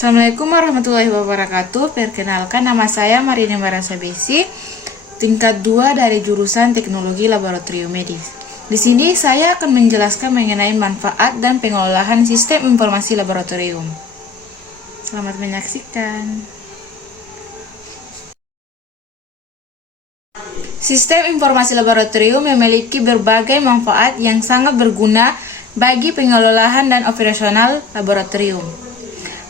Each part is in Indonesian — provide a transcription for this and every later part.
Assalamualaikum warahmatullahi wabarakatuh. Perkenalkan, nama saya Marini Marasabesi, tingkat 2 dari jurusan Teknologi Laboratorium Medis. Di sini saya akan menjelaskan mengenai manfaat dan pengelolaan sistem informasi laboratorium. Selamat menyaksikan. Sistem informasi laboratorium memiliki berbagai manfaat yang sangat berguna bagi pengelolaan dan operasional laboratorium,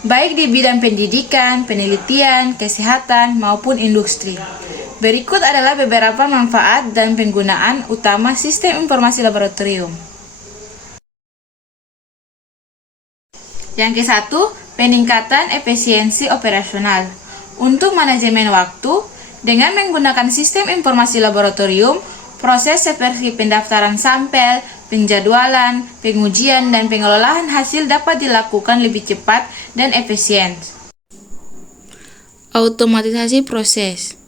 baik di bidang pendidikan, penelitian, kesehatan, maupun industri. Berikut adalah beberapa manfaat dan penggunaan utama sistem informasi laboratorium. Yang ke-1, peningkatan efisiensi operasional. Untuk manajemen waktu, dengan menggunakan sistem informasi laboratorium, proses seperti pendaftaran sampel, penjadwalan, pengujian, dan pengelolaan hasil dapat dilakukan lebih cepat dan efisien. Automatisasi proses.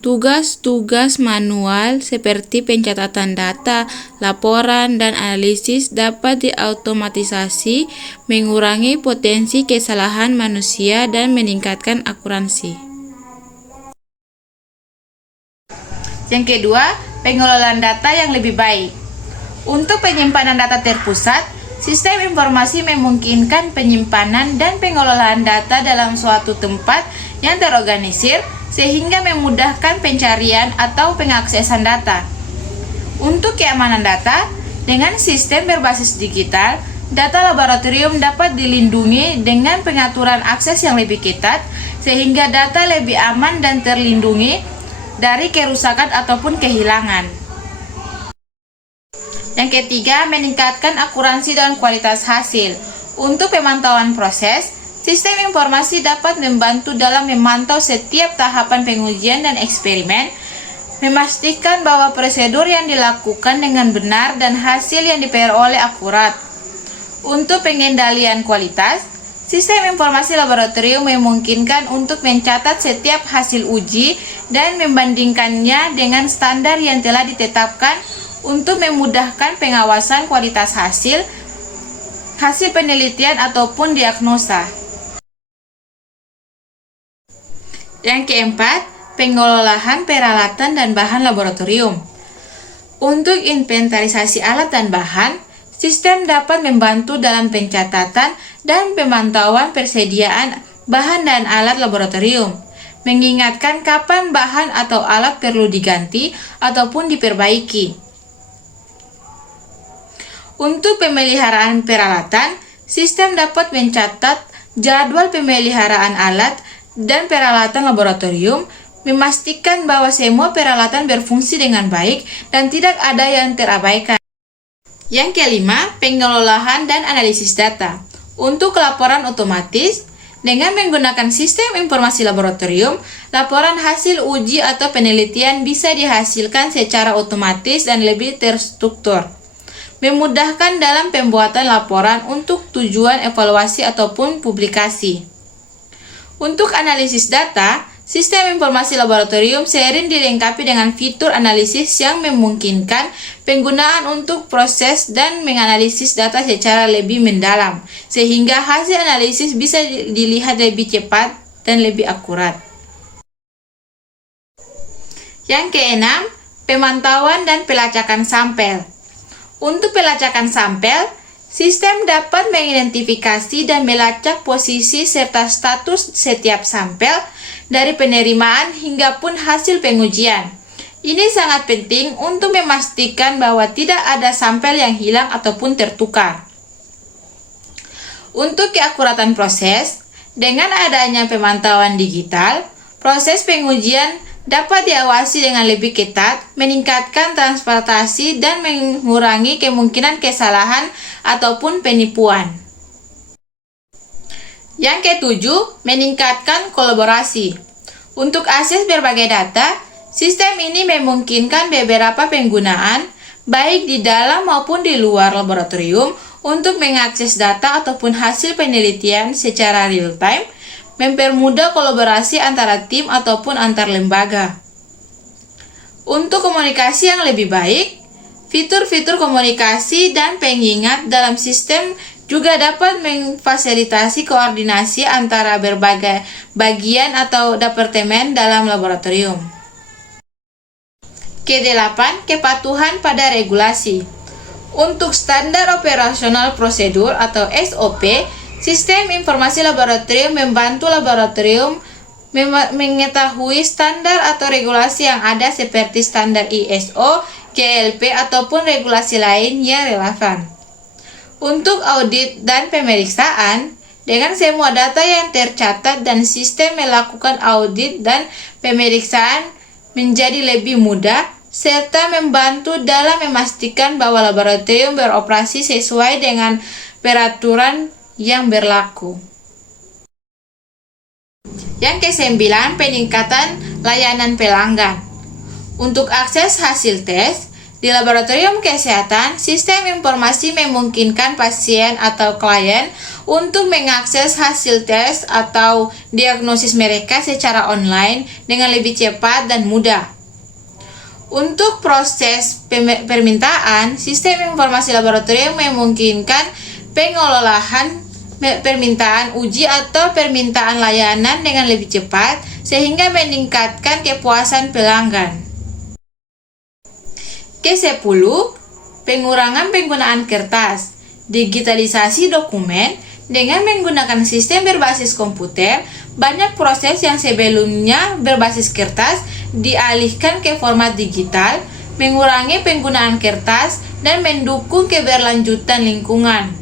Tugas-tugas manual seperti pencatatan data, laporan, dan analisis dapat diautomatisasi, mengurangi potensi kesalahan manusia dan meningkatkan akurasi. Yang kedua, pengelolaan data yang lebih baik. Untuk penyimpanan data terpusat, sistem informasi memungkinkan penyimpanan dan pengelolaan data dalam suatu tempat yang terorganisir sehingga memudahkan pencarian atau pengaksesan data. Untuk keamanan data, dengan sistem berbasis digital, data laboratorium dapat dilindungi dengan pengaturan akses yang lebih ketat sehingga data lebih aman dan terlindungi dari kerusakan ataupun kehilangan. Yang ketiga, meningkatkan akurasi dan kualitas hasil. Untuk pemantauan proses, sistem informasi dapat membantu dalam memantau setiap tahapan pengujian dan eksperimen, memastikan bahwa prosedur yang dilakukan dengan benar dan hasil yang diperoleh akurat. Untuk pengendalian kualitas, sistem informasi laboratorium memungkinkan untuk mencatat setiap hasil uji dan membandingkannya dengan standar yang telah ditetapkan untuk memudahkan pengawasan kualitas hasil penelitian ataupun diagnosa. Yang keempat, pengelolaan peralatan dan bahan laboratorium. Untuk inventarisasi alat dan bahan, sistem dapat membantu dalam pencatatan dan pemantauan persediaan bahan dan alat laboratorium, mengingatkan kapan bahan atau alat perlu diganti ataupun diperbaiki. Untuk pemeliharaan peralatan, sistem dapat mencatat jadwal pemeliharaan alat dan peralatan laboratorium, memastikan bahwa semua peralatan berfungsi dengan baik dan tidak ada yang terabaikan. Yang kelima, pengelolaan dan analisis data. Untuk laporan otomatis, dengan menggunakan sistem informasi laboratorium, laporan hasil uji atau penelitian bisa dihasilkan secara otomatis dan lebih terstruktur, memudahkan dalam pembuatan laporan untuk tujuan evaluasi ataupun publikasi. Untuk analisis data, sistem informasi laboratorium sering dilengkapi dengan fitur analisis yang memungkinkan penggunaan untuk proses dan menganalisis data secara lebih mendalam, sehingga hasil analisis bisa dilihat lebih cepat dan lebih akurat. Yang keenam, pemantauan dan pelacakan sampel. Untuk pelacakan sampel, sistem dapat mengidentifikasi dan melacak posisi serta status setiap sampel dari penerimaan hingga pun hasil pengujian. Ini sangat penting untuk memastikan bahwa tidak ada sampel yang hilang ataupun tertukar. Untuk keakuratan proses, dengan adanya pemantauan digital, proses pengujian dapat diawasi dengan lebih ketat, meningkatkan transparansi dan mengurangi kemungkinan kesalahan ataupun penipuan. Yang ketujuh, meningkatkan kolaborasi. Untuk akses berbagai data, sistem ini memungkinkan beberapa penggunaan, baik di dalam maupun di luar laboratorium, untuk mengakses data ataupun hasil penelitian secara real-time, mempermudah kolaborasi antara tim ataupun antar lembaga. Untuk komunikasi yang lebih baik, fitur-fitur komunikasi dan pengingat dalam sistem Juga dapat memfasilitasi koordinasi antara berbagai bagian atau departemen dalam laboratorium. Ke-8, kepatuhan pada regulasi. Untuk standar operasional prosedur atau SOP, sistem informasi laboratorium membantu laboratorium mengetahui standar atau regulasi yang ada seperti standar ISO, GLP, ataupun regulasi lain yang relevan. Untuk audit dan pemeriksaan, dengan semua data yang tercatat dan sistem melakukan audit dan pemeriksaan menjadi lebih mudah, serta membantu dalam memastikan bahwa laboratorium beroperasi sesuai dengan peraturan yang berlaku. Yang ke-9, peningkatan layanan pelanggan. Untuk akses hasil tes, di laboratorium kesehatan, sistem informasi memungkinkan pasien atau klien untuk mengakses hasil tes atau diagnosis mereka secara online dengan lebih cepat dan mudah. Untuk proses permintaan, sistem informasi laboratorium memungkinkan pengolahan permintaan uji atau permintaan layanan dengan lebih cepat sehingga meningkatkan kepuasan pelanggan. Ke-10, pengurangan penggunaan kertas. Digitalisasi dokumen dengan menggunakan sistem berbasis komputer, banyak proses yang sebelumnya berbasis kertas dialihkan ke format digital, mengurangi penggunaan kertas dan mendukung keberlanjutan lingkungan.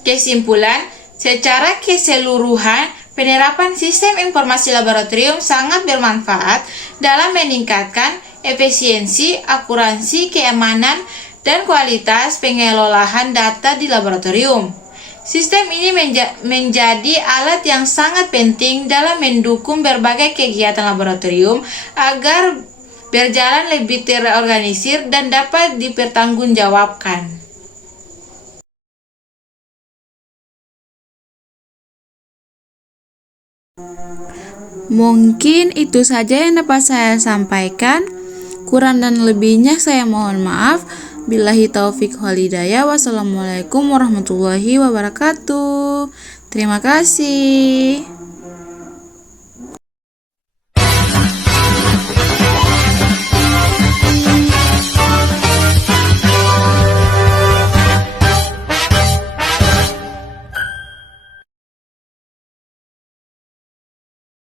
Kesimpulan, secara keseluruhan, penerapan sistem informasi laboratorium sangat bermanfaat dalam meningkatkan efisiensi, akurasi, keamanan, dan kualitas pengelolaan data di laboratorium. Sistem ini menjadi alat yang sangat penting dalam mendukung berbagai kegiatan laboratorium agar berjalan lebih terorganisir dan dapat dipertanggungjawabkan. Mungkin itu saja yang dapat saya sampaikan. Kurang dan lebihnya saya mohon maaf. Billahi taufik wal hidayah. Wassalamualaikum warahmatullahi wabarakatuh. Terima kasih.